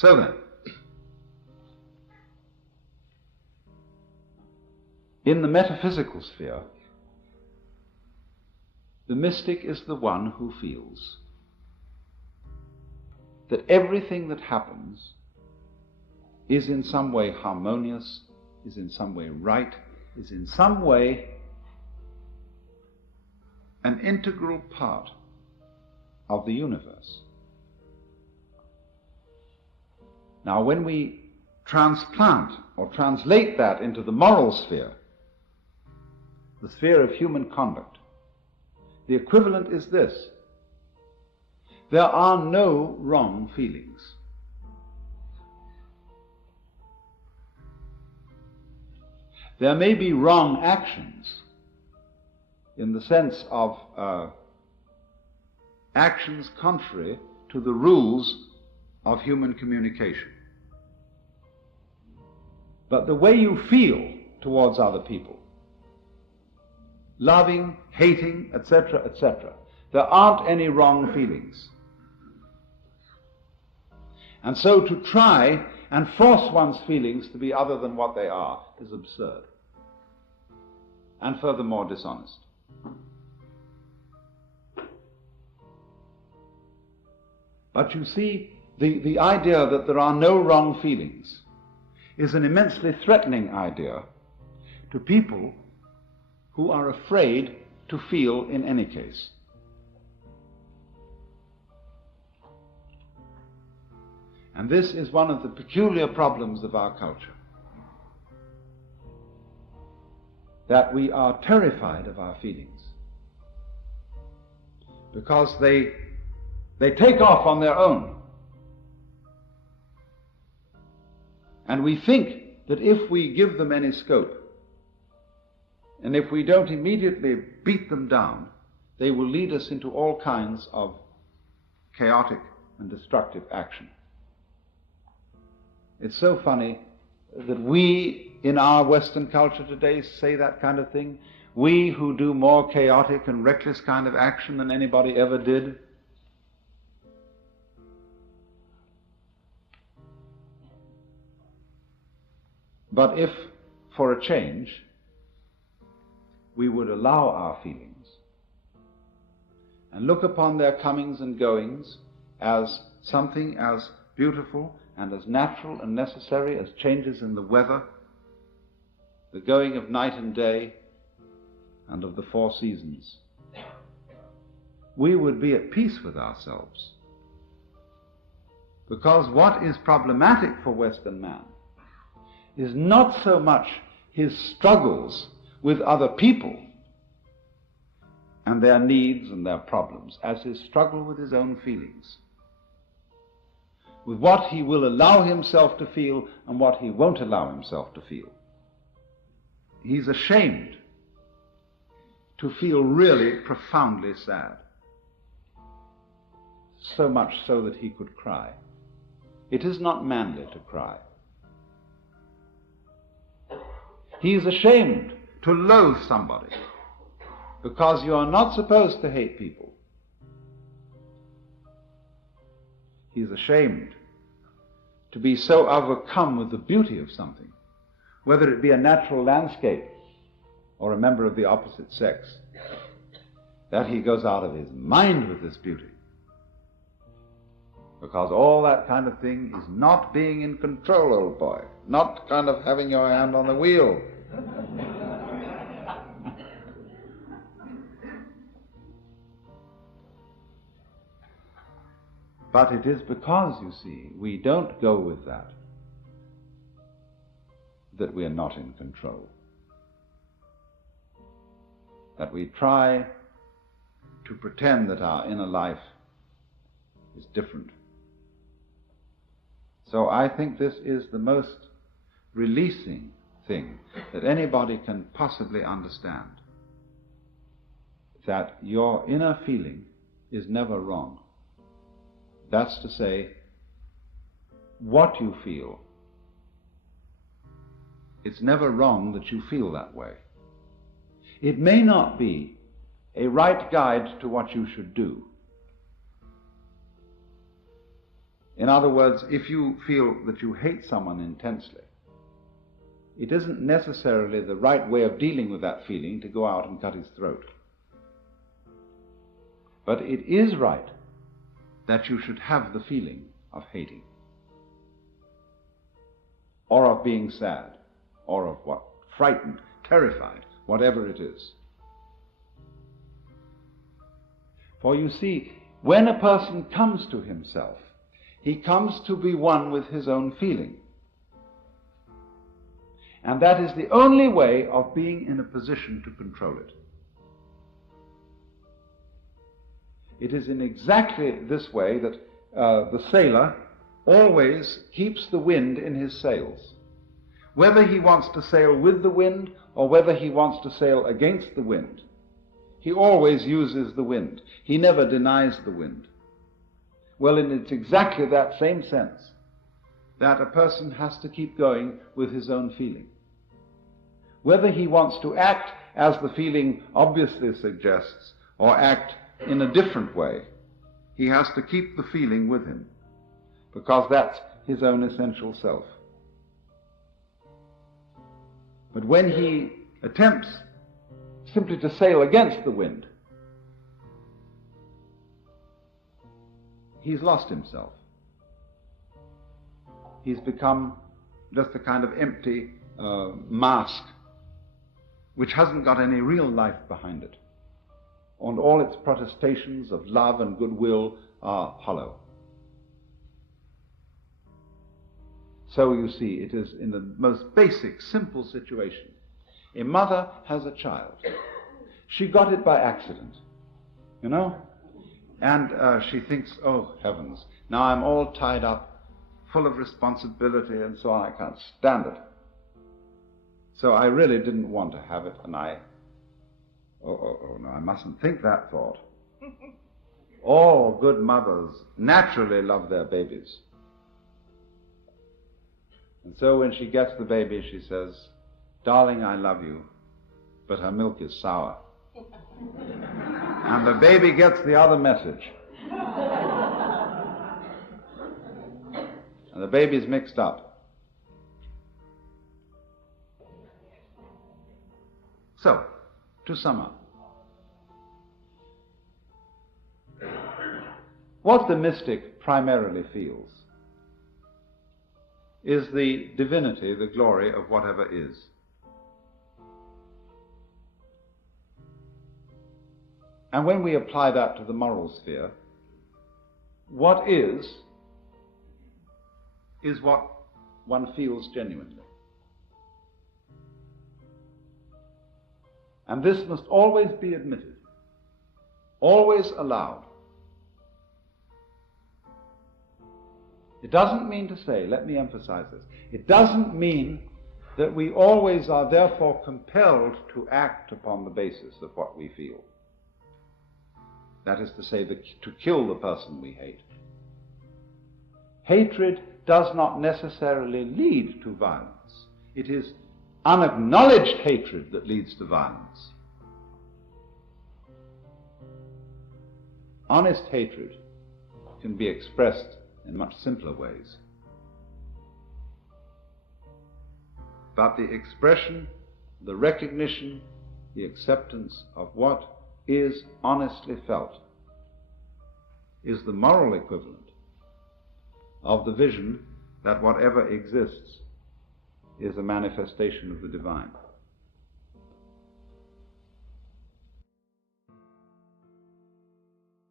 So then, in the metaphysical sphere, the mystic is the one who feels that everything that happens is in some way harmonious, is in some way right, is in some way an integral part of the universe. Now, when we transplant or translate that into the moral sphere, the sphere of human conduct, the equivalent is this: there are no wrong feelings. There may be wrong actions in the sense of actions contrary to the rules of human communication. But the way you feel towards other people, loving, hating, etc., etc., there aren't any wrong feelings. And so to try and force one's feelings to be other than what they are is absurd, and furthermore dishonest. But you see, the idea that there are no wrong feelings is an immensely threatening idea to people who are afraid to feel in any case. And this is one of the peculiar problems of our culture, that we are terrified of our feelings because they take off on their own. And we think that if we give them any scope, and if we don't immediately beat them down, they will lead us into all kinds of chaotic and destructive action. It's so funny that we in our Western culture today say that kind of thing. We who do more chaotic and reckless kind of action than anybody ever did. But if, for a change, we would allow our feelings and look upon their comings and goings as something as beautiful and as natural and necessary as changes in the weather, the going of night and day, and of the four seasons, we would be at peace with ourselves. Because what is problematic for Western man is not so much his struggles with other people and their needs and their problems as his struggle with his own feelings, with what he will allow himself to feel and what he won't allow himself to feel. He's ashamed to feel really profoundly sad, so much so that he could cry. It is not manly to cry. He is ashamed to loathe somebody, because you are not supposed to hate people. He is ashamed to be so overcome with the beauty of something, whether it be a natural landscape or a member of the opposite sex, that he goes out of his mind with this beauty. Because all that kind of thing is not being in control, old boy, not kind of having your hand on the wheel. But it is because, you see, we don't go with that we are not in control. That we try to pretend that our inner life is different. So I think this is the most releasing thing that anybody can possibly understand, that your inner feeling is never wrong. That's to say, what you feel, it's never wrong that you feel that way. It may not be a right guide to what you should do. In other words, if you feel that you hate someone intensely, it isn't necessarily the right way of dealing with that feeling to go out and cut his throat. But it is right that you should have the feeling of hating, or of being sad, or of what? Frightened, terrified, whatever it is. For you see, when a person comes to himself, he comes to be one with his own feeling. And that is the only way of being in a position to control it. It is in exactly this way that the sailor always keeps the wind in his sails. Whether he wants to sail with the wind or whether he wants to sail against the wind, he always uses the wind. He never denies the wind. Well, and it's exactly that same sense that a person has to keep going with his own feeling. Whether he wants to act as the feeling obviously suggests or act in a different way, he has to keep the feeling with him, because that's his own essential self. But when he attempts simply to sail against the wind, he's lost himself. He's become just a kind of empty mask which hasn't got any real life behind it. And all its protestations of love and goodwill are hollow. So you see, it is in the most basic, simple situation. A mother has a child. She got it by accident, you know? And she thinks, oh heavens, now I'm all tied up, full of responsibility and so on, I can't stand it. So I really didn't want to have it, and no, I mustn't think that thought. All good mothers naturally love their babies. And so when she gets the baby, she says, darling, I love you, but her milk is sour. And the baby gets the other message. And the baby's mixed up. So, to sum up, what the mystic primarily feels is the divinity, the glory of whatever is. And when we apply that to the moral sphere, what is what one feels genuinely. And this must always be admitted, always allowed. It doesn't mean to say, let me emphasize this, it doesn't mean that we always are therefore compelled to act upon the basis of what we feel. That is to say, to kill the person we hate. Hatred does not necessarily lead to violence. It is unacknowledged hatred that leads to violence. Honest hatred can be expressed in much simpler ways. But the expression, the recognition, the acceptance of what is honestly felt is the moral equivalent of the vision that whatever exists is a manifestation of the divine.